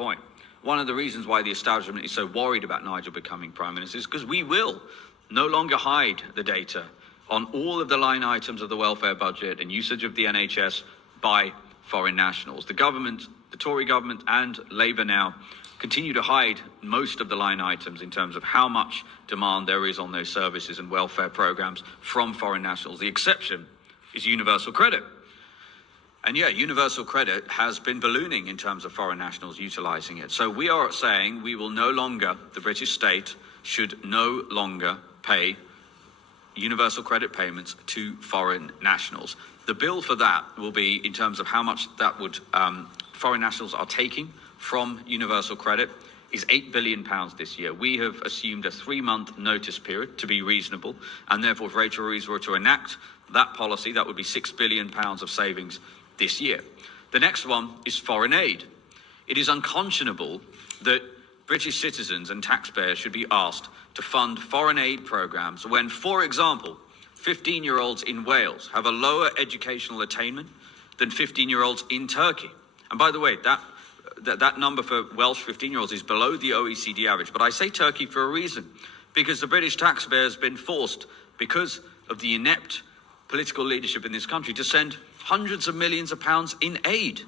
point. One of the reasons why the establishment is so worried about Nigel becoming Prime Minister is because we will no longer hide the data on all of the line items of the welfare budget and usage of the NHS by foreign nationals. The government, the Tory government and Labour now, continue to hide most of the line items in terms of how much demand there is on those services and welfare programmes from foreign nationals. The exception is universal credit. And yeah, universal credit has been ballooning in terms of foreign nationals utilising it. So we are saying we will no longer, the British state should no longer pay universal credit payments to foreign nationals. The bill for that will be, in terms of how much that would foreign nationals are taking from universal credit, is £8 billion this year. We have assumed a 3-month notice period to be reasonable, and therefore if Rachel Reeves were to enact that policy, that would be £6 billion of savings this year. The next one is foreign aid. It is unconscionable that British citizens and taxpayers should be asked to fund foreign aid programmes when, for example, 15-year-olds in Wales have a lower educational attainment than 15-year-olds in Turkey. And by the way, that number for Welsh 15-year-olds is below the OECD average. But I say Turkey for a reason, because the British taxpayer has been forced, because of the inept political leadership in this country, to send hundreds of millions of pounds in aid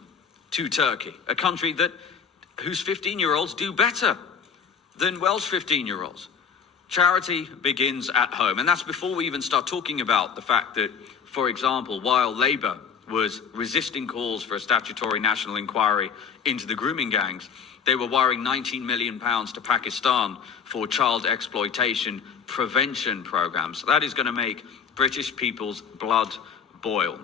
to Turkey, a country whose 15-year-olds do better than Welsh 15-year-olds. Charity begins at home. And that's before we even start talking about the fact that, for example, while Labour was resisting calls for a statutory national inquiry into the grooming gangs, they were wiring £19 million to Pakistan for child exploitation prevention programmes. That is going to make British people's blood boil.